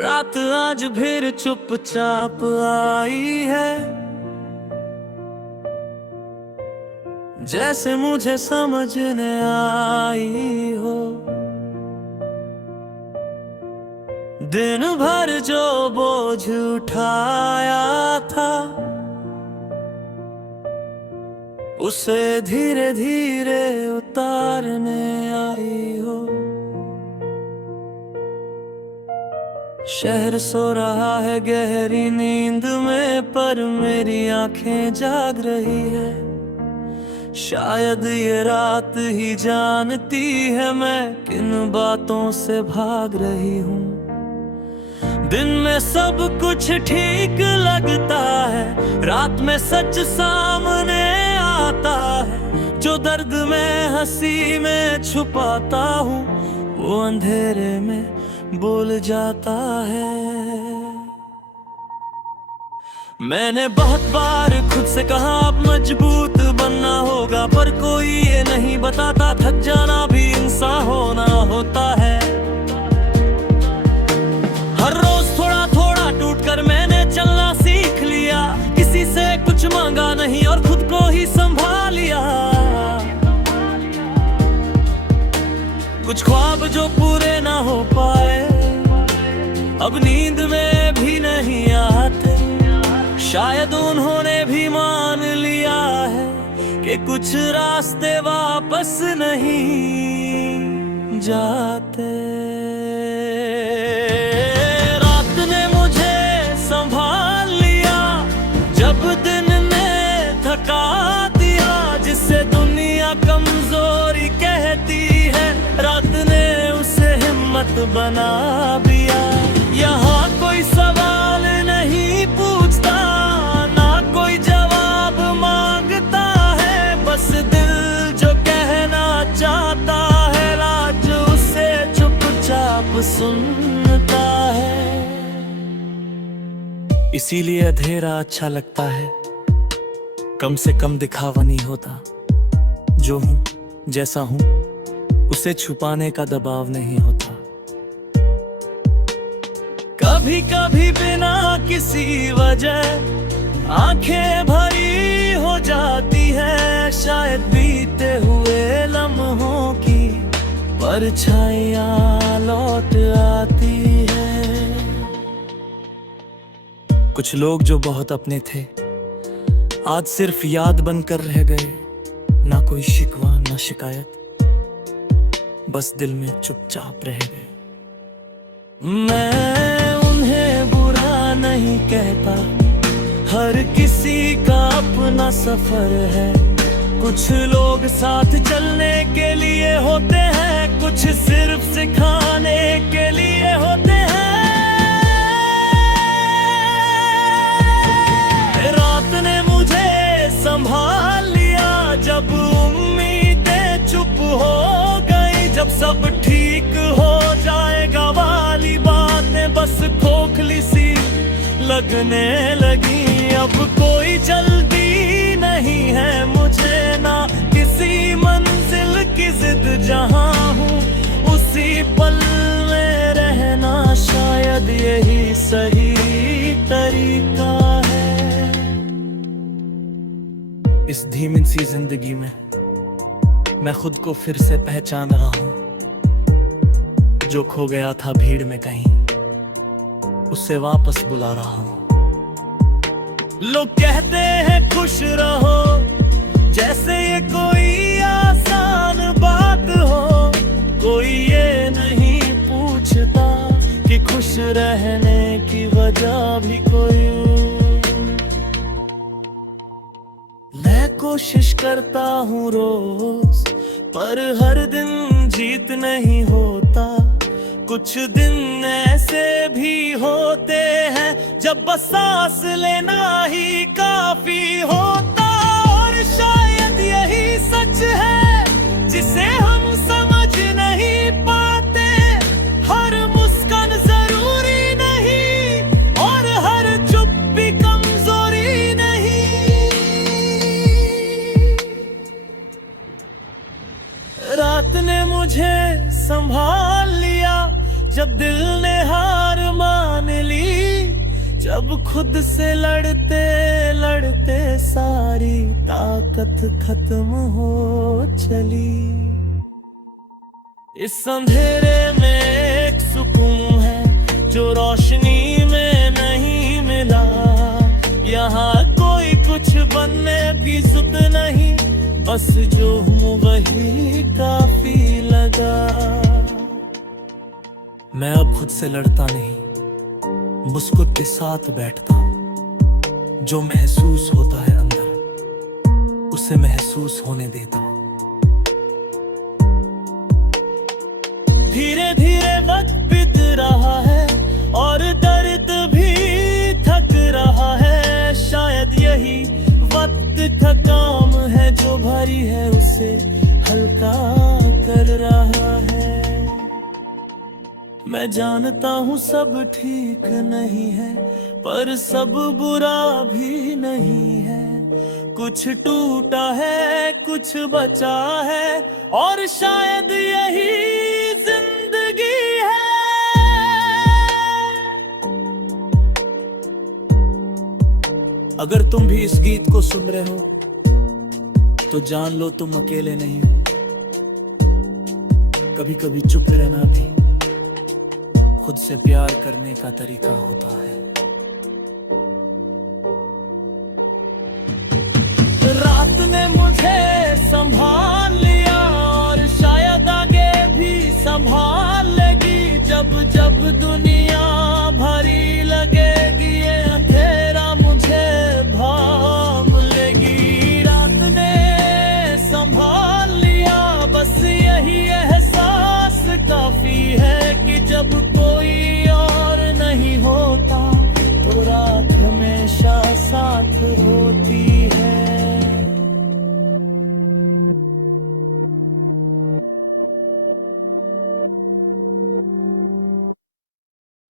रात आज फिर चुपचाप आई है, जैसे मुझे समझने आई हो। दिन भर जो बोझ उठाया था, उसे धीरे धीरे उतारने आई हो। शहर सो रहा है गहरी नींद में, पर मेरी आंखें जाग रही है। शायद ये रात ही जानती है मैं किन बातों से भाग रही हूँ। दिन में सब कुछ ठीक लगता है, रात में सच सामने आता है। जो दर्द में हंसी में छुपाता हूँ, वो अंधेरे में बोल जाता है। मैंने बहुत बार खुद से कहा अब मजबूत बनना होगा, पर कोई ये नहीं बताता थक जाना भी इंसान होना होता है। हर रोज थोड़ा थोड़ा टूट कर मैंने चलना सीख लिया, किसी से कुछ मांगा नहीं और खुद को ही संभाल लिया। कुछ ख्वाब जो पूरे ना हो पाए, अब नींद में भी नहीं आते। शायद उन्होंने भी मान लिया है कि कुछ रास्ते वापस नहीं जाते। रात ने मुझे संभाल लिया, जब दिन ने थका दिया। जिसे दुनिया कमजोरी कहती है, रात ने उसे हिम्मत बना दिया। यहाँ कोई सवाल नहीं पूछता, ना कोई जवाब मांगता है। बस दिल जो कहना चाहता है, राज उसे चुपचाप सुनता है। इसीलिए अंधेरा अच्छा लगता है, कम से कम दिखावा नहीं होता। जो हूँ जैसा हूँ, उसे छुपाने का दबाव नहीं होता। कभी कभी बिना किसी वजह आंखें भरी हो जाती है। शायद बीते हुए लम्हों की परछाइयां लौट आती है। कुछ लोग जो बहुत अपने थे, आज सिर्फ याद बनकर रह गए। ना कोई शिकवा ना शिकायत, बस दिल में चुपचाप रह गए। मैं उन्हें बुरा नहीं कहता, हर किसी का अपना सफर है। कुछ लोग साथ चलने के लिए होते हैं, कुछ सिर्फ सिखाने के लिए होते हैं। रात ने मुझे संभाल लिया, जब उम्मीदें चुप हो गई। जब सब ठीक हो जाएगा वाली बातें बस खोखली सी लगने लगी। अब कोई जल्दी नहीं है मुझे, ना किसी मंजिल की जिद। जहां हूँ उसी पल में रहना, शायद यही सही तरीका है। इस धीमी सी जिंदगी में मैं खुद को फिर से पहचान रहा हूँ। जो खो गया था भीड़ में कहीं, उसे वापस बुला रहा हूँ। लोग कहते हैं खुश रहो, जैसे ये कोई आसान बात हो। कोई ये नहीं पूछता कि खुश रहने की वजह भी कोई। मैं कोशिश करता हूँ रोज, पर हर दिन जीत नहीं होता। कुछ दिन ऐसे भी होते हैं जब बस सांस लेना ही काफी होता। और शायद यही सच है जिसे हम समझ नहीं पाते। हर मुस्कान जरूरी नहीं, और हर चुप भी कमजोरी नहीं। रात ने मुझे संभाल लिया, जब दिल ने हार मान ली, जब खुद से लड़ते लड़ते सारी ताकत खत्म हो चली। इस अंधेरे में एक सुकून है जो रोशनी में नहीं मिला। यहाँ कोई कुछ बनने की जिद नहीं, बस जो हूँ वही काफी लगा। मैं अब खुद से लड़ता नहीं, मुस्कुर के साथ बैठता हूँ। जो महसूस होता है अंदर, उसे महसूस होने देता हूँ। धीरे धीरे वक्त बीत रहा है और दर्द भी थक रहा है। शायद यही वक्त का काम है, जो भारी है उसे हल्का कर रहा है। मैं जानता हूँ सब ठीक नहीं है, पर सब बुरा भी नहीं है। कुछ टूटा है, कुछ बचा है, और शायद यही जिंदगी है। अगर तुम भी इस गीत को सुन रहे हो तो जान लो तुम अकेले नहीं हो। कभी कभी चुप रहना भी खुद से प्यार करने का तरीका होता है। रात ने मुझे संभाल लिया और शायद आगे भी संभाल लेगी। जब जब दुनिया भरी लगेगी, ये अंधेरा मुझे भाम लेगी। रात ने संभाल लिया, बस यही एहसास काफी है कि जब कोई